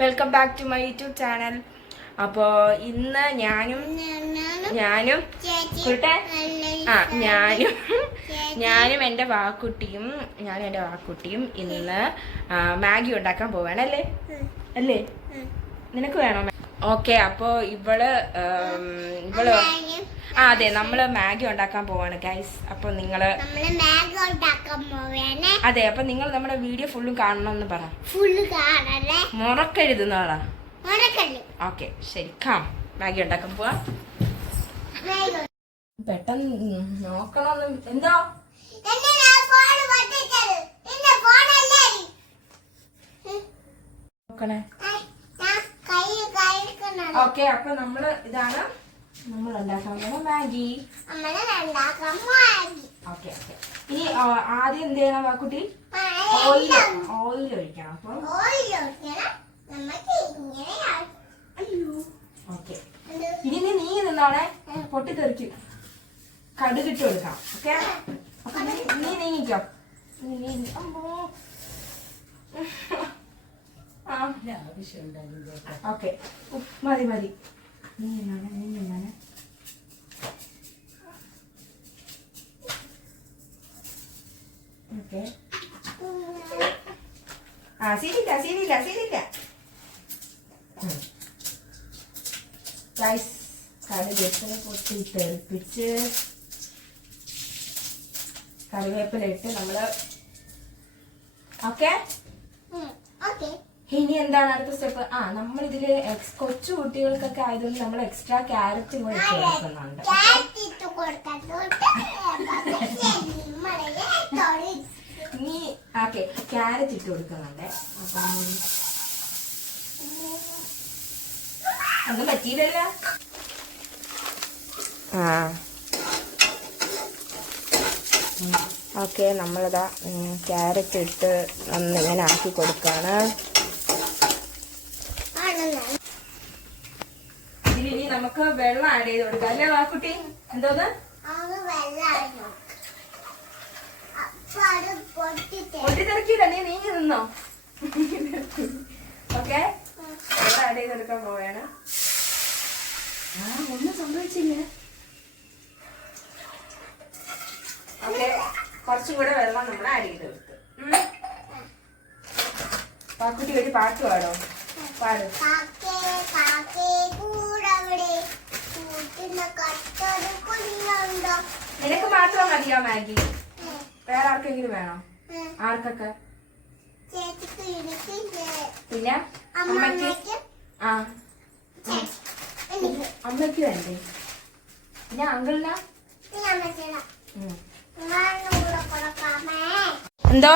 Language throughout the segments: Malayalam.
Welcome back to my YouTube channel. അപ്പോൾ ഇന്ന് ഞാനും എൻ്റെ വാക്കുട്ടിയും ഇന്ന് മാഗി ഉണ്ടാക്കാൻ പോവാണല്ലേ അല്ലേ? നിനക്ക് വേണോ? ഓക്കെ, അപ്പോൾ ഇവള് അതെ, നമ്മള് മാഗി ഉണ്ടാക്കാൻ പോവാണ് ഗൈസ്. അപ്പൊ അതെ, അപ്പൊ നിങ്ങൾ നമ്മുടെ വീഡിയോ ഫുള്ളും കാണണം എന്ന് പറ. മുറക്കരുതെന്നാളാ. ഓക്കെ, ശരി, കാം മാഗി ഉണ്ടാക്കാൻ പോവാ. പെട്ടെന്ന് നോക്കണം. എന്തോ നോക്കണേ. ഓക്കെ, അപ്പൊ ഇതാണ് നമ്മൾ ഉണ്ടാക്കാൻ പോകുന്ന മാഗി. ഓക്കെ, ഇനി ആദ്യം എന്ത് ചെയ്യണം വാക്കുട്ടി? ഓയിൽ ഒഴിക്കണം. അപ്പൊ ഓക്കെ, ഇനി നീ നിന്നോളെ, പൊട്ടിത്തെറിക്കും. കടുകിട്ട് കൊടുക്കാം. ഓക്കെ, നീ നീങ്ങിക്കോ. ഓക്കെ, മതി. നീ നിന്നാണ്. ഓക്കെ, ശരിയില്ല. കടുകിട്ട് പൊട്ടി തെറിപ്പിച്ച് കറിവേപ്പില ഇട്ട് നമ്മള്. ഓക്കെ, ഇനി എന്താണ് അടുത്ത സ്റ്റെപ്പ്? നമ്മൾ ഇതില് കൊച്ചു കുട്ടികൾക്കൊക്കെ ആയതുകൊണ്ട് നമ്മൾ എക്സ്ട്രാ ക്യാരറ്റ് കൂടെ ഇട്ട് കൊടുക്കുന്നുണ്ട്. ഇനി ഓക്കെ, ക്യാരറ്റ് ഇട്ട് കൊടുക്കുന്നുണ്ട്. അപ്പം ഒന്നും പറ്റിയില്ലല്ലോ. ഓക്കെ, നമ്മളിതാ ക്യാരറ്റ് ഇട്ട് ഒന്നിങ്ങനെ ആക്കി കൊടുക്കാണ്. ഇതിനി നമുക്ക് വെള്ളം ആഡ് ചെയ്ത് കൊടുക്കാം അല്ലേ വാക്കുട്ടി? എന്തോന്ന് പൊട്ടിത്തെറിക്കില്ല, നീ നീങ്ങി നിന്നോ. ഓക്കെ, വെള്ളം ആഡ് ചെയ്ത് കൊടുക്കാൻ പോവുകയാണ്. ഒന്നും സംഭവിച്ചില്ല. ഓക്കെ, കുറച്ചും കൂടെ വെള്ളം നമ്മൾ ആഡ് ചെയ്ത് കൊടുത്തു. വാക്കുട്ടി ഒരു പാട്ട് പാടോ? പാട്. നിനക്ക് മാത്രം മതിയോ മാഗി? വേറെ ആർക്കെങ്കിലും വേണോ? ആർക്കൊക്കെ? പിന്നെ അമ്മയ്ക്ക്. അമ്മയ്ക്ക് വേണ്ടേ? പിന്നെ അങ്കിളിനാ? എന്തോ?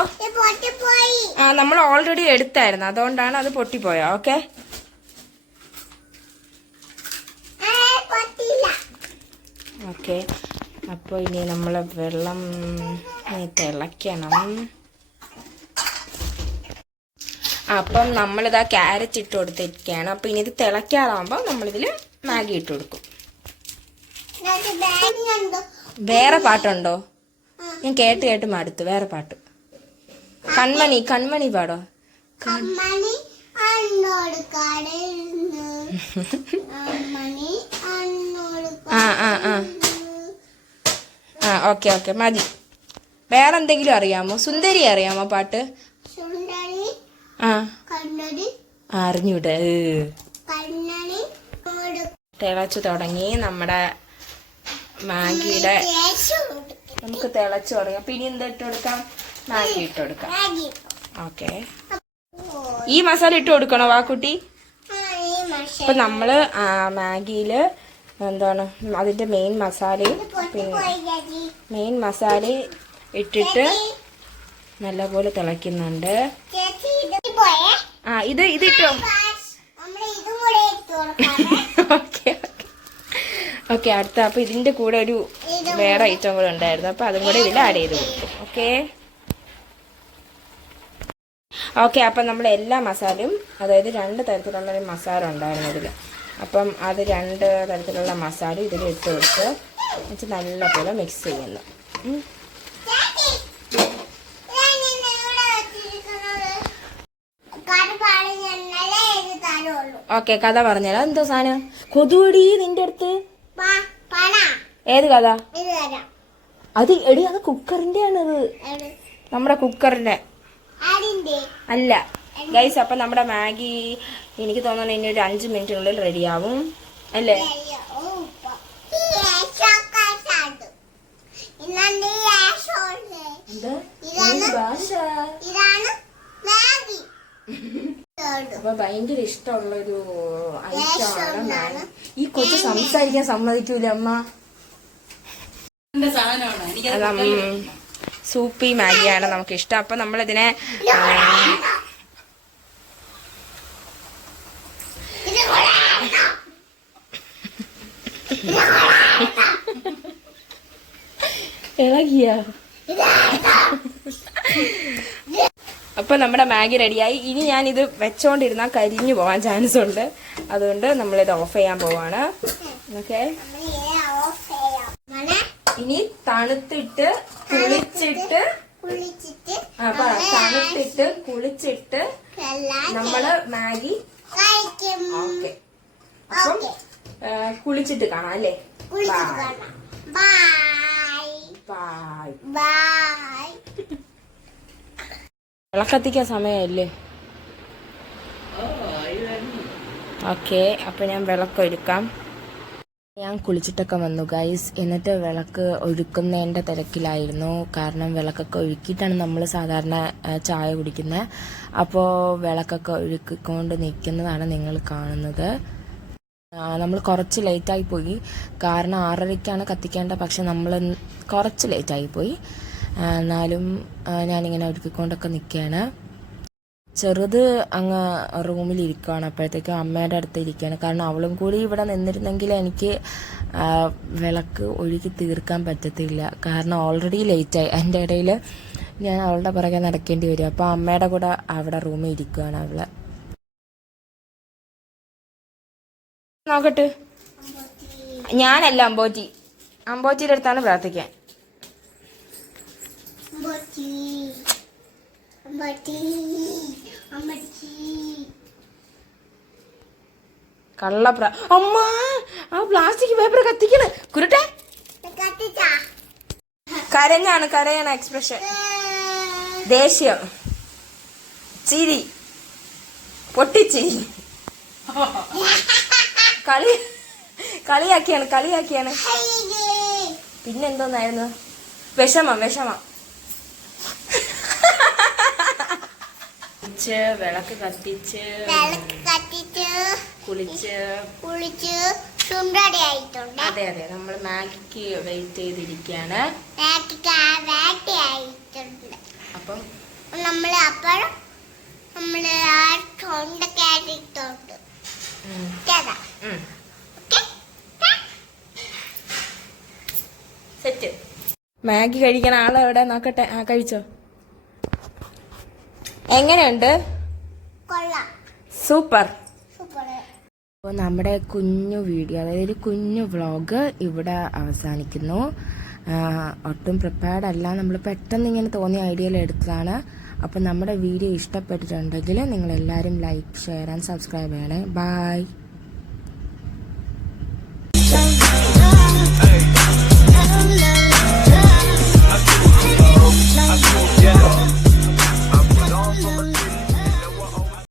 നമ്മൾ ഓൾറെഡി എടുത്തായിരുന്നു, അതുകൊണ്ടാണ് അത് പൊട്ടിപ്പോയോ. ഓക്കെ, ഓക്കെ, അപ്പോൾ ഇനി നമ്മൾ വെള്ളം തിളയ്ക്കണം. അപ്പം നമ്മളിതാ ക്യാരറ്റ് ഇട്ട് കൊടുത്തിരിക്കുകയാണ്. അപ്പം ഇനി ഇത് തിളയ്ക്കാറാകുമ്പോൾ നമ്മളിതിൽ മാഗി ഇട്ട് കൊടുക്കും. വേറെ പാട്ടുണ്ടോ? ഞാൻ കേട്ട് മടുത്തു. വേറെ പാട്ട്. കൺമണി പാടോ? ഓക്കെ, മതി. വേറെ എന്തെങ്കിലും അറിയാമോ? സുന്ദരി അറിയാമോ പാട്ട്? അറിഞ്ഞൂട. തിളച്ചു തുടങ്ങി നമ്മുടെ മാഗിയുടെ. നമുക്ക് തിളച്ചു തുടങ്ങി. അപ്പൊ ഇനി എന്താ ഇട്ട് കൊടുക്കാം? മാഗി ഇട്ട് കൊടുക്കാം. ഓക്കെ, ഈ മസാല ഇട്ട് കൊടുക്കണോ വാക്കുട്ടി? അപ്പൊ നമ്മള് മാഗിയില് എന്താണ് അതിന്റെ മെയിൻ മസാലയും ഇട്ടിട്ട് നല്ലപോലെ തിളയ്ക്കുന്നുണ്ട്. ഇത് ഇട്ടോ. ഓക്കെ, അടുത്ത അപ്പൊ ഇതിന്റെ കൂടെ ഒരു വേറെ ഐറ്റം കൂടെ ഉണ്ടായിരുന്നു. അപ്പൊ അതും കൂടെ ഇതിൽ ആഡ് ചെയ്ത് കൊടുക്കും. ഓക്കെ, അപ്പം നമ്മൾ എല്ലാ മസാലയും, അതായത് 2 തരത്തിലുള്ള ഒരു മസാല ഉണ്ടായിരുന്നു ഇതിൽ. അപ്പം അത് 2 തരത്തിലുള്ള മസാല ഇതിൽ ഇട്ട് കൊടുത്ത് വെച്ച് നല്ലപോലെ മിക്സ് ചെയ്യുന്നു. ഓക്കെ, കഥ പറഞ്ഞുതരാം. എന്തോ സാധനം? കൊതുവടി നിന്റെ അടുത്ത്? ഏത് കഥ? അത് എടി, അത് കുക്കറിന്റെ ആണത്. നമ്മുടെ കുക്കറിന്റെ അല്ല ഗൈസ്. അപ്പൊ നമ്മുടെ മാഗി എനിക്ക് തോന്നുന്നു ഇനി ഒരു 5 മിനിറ്റിനുള്ളിൽ റെഡിയാവും അല്ലേ? അപ്പൊ ഭയങ്കര ഇഷ്ടമുള്ളൊരു ഐറ്റമാണ്. ഈ കൊച്ചു സംസാരിക്കാൻ സമ്മതിക്കൂല അമ്മ. സൂപ്പി മാഗിയാണ് നമുക്ക് ഇഷ്ടം. അപ്പൊ നമ്മളിതിനെ ഇളകിയ. അപ്പൊ നമ്മുടെ മാഗി റെഡിയായി. ഇനി ഞാൻ ഇത് വെച്ചോണ്ടിരുന്നാൽ കരിഞ്ഞു പോവാൻ ചാൻസ് ഉണ്ട്. അതുകൊണ്ട് നമ്മളിത് ഓഫ് ചെയ്യാൻ പോവാണ്. ഓക്കെ, ഇനി തണുത്തിട്ട് കുളിച്ചിട്ട് നമ്മള് മാഗി ഓക്കെ. അപ്പം കുളിച്ചിട്ട് കാണാം അല്ലേ? വിളക്കത്തിക്കാൻ സമയമല്ലേ? ഓക്കെ, അപ്പൊ ഞാൻ വിളക്കൊരുക്കാം. ഞാൻ കുളിച്ചിട്ടൊക്കെ വന്നു ഗൈസ്. എന്നിട്ട് വിളക്ക് ഒഴുക്കുന്നതിൻ്റെ തിരക്കിലായിരുന്നു. കാരണം വിളക്കൊക്കെ ഒഴുക്കിയിട്ടാണ് നമ്മൾ സാധാരണ ചായ കുടിക്കുന്നത്. അപ്പോൾ വിളക്കൊക്കെ ഒഴുക്കിക്കൊണ്ട് നിൽക്കുന്നതാണ് നിങ്ങൾ കാണുന്നത്. നമ്മൾ കുറച്ച് ലേറ്റായി പോയി. കാരണം 6:30ക്കാണ് കത്തിക്കേണ്ട. പക്ഷെ നമ്മൾ കുറച്ച് ലേറ്റായി പോയി. എന്നാലും ഞാനിങ്ങനെ ഒരുക്കിക്കൊണ്ടൊക്കെ നിൽക്കുകയാണ്. ചെറുത് അങ്ങ് റൂമിലിരിക്കുകയാണ്. അപ്പോഴത്തേക്കും അമ്മയുടെ അടുത്ത് ഇരിക്കുകയാണ്. കാരണം അവളും കൂടി ഇവിടെ നിന്നിരുന്നെങ്കിൽ എനിക്ക് വിളക്ക് ഒഴുകി തീർക്കാൻ പറ്റത്തില്ല. കാരണം ഓൾറെഡി ലേറ്റായി. അതിൻ്റെ ഇടയിൽ ഞാൻ അവളുടെ പുറകെ നടക്കേണ്ടി വരും. അപ്പോൾ അമ്മയുടെ കൂടെ അവിടെ റൂമിൽ ഇരിക്കുകയാണ് അവള്. നോക്കട്ടെ, ഞാനല്ല അമ്പോറ്റിയുടെ അടുത്താണ് പ്രാർത്ഥിക്കാൻ. അമ്മ, ആ പ്ലാസ്റ്റിക് പേപ്പർ കത്തിക്കണ്. കുരുട്ടെ, കരയാണ് എക്സ്പ്രഷൻ. ദേഷ്യം, ചിരി, പൊട്ടിച്ചിരി. കളിയാക്കിയാണ്. പിന്നെന്തോന്നായിരുന്നു? വിഷമം. വിളക്ക് കത്തിച്ച് കുളിച്ച് അതെ നമ്മൾ മാഗിക്ക് വെയിറ്റ് ചെയ്തിരിക്കുകയാണ്. അപ്പം സെറ്റ്. മാഗി കഴിക്കാൻ ആളെവിടെ? നോക്കട്ടെ. കഴിച്ചോ? എങ്ങനെയുണ്ട്? സൂപ്പർ. അപ്പോൾ നമ്മുടെ കുഞ്ഞു വീഡിയോ, അതായത് ഒരു കുഞ്ഞു വ്ളോഗ് ഇവിടെ അവസാനിക്കുന്നു. ഒട്ടും പ്രിപ്പയർഡ് അല്ല, നമ്മൾ പെട്ടെന്ന് ഇങ്ങനെ തോന്നിയ ഐഡിയയിൽ എടുത്തതാണ്. അപ്പോൾ നമ്മുടെ വീഡിയോ ഇഷ്ടപ്പെട്ടിട്ടുണ്ടെങ്കിൽ നിങ്ങളെല്ലാവരും ലൈക്ക്, ഷെയർ ആൻഡ് സബ്സ്ക്രൈബ് ചെയ്യണേ. ബൈ.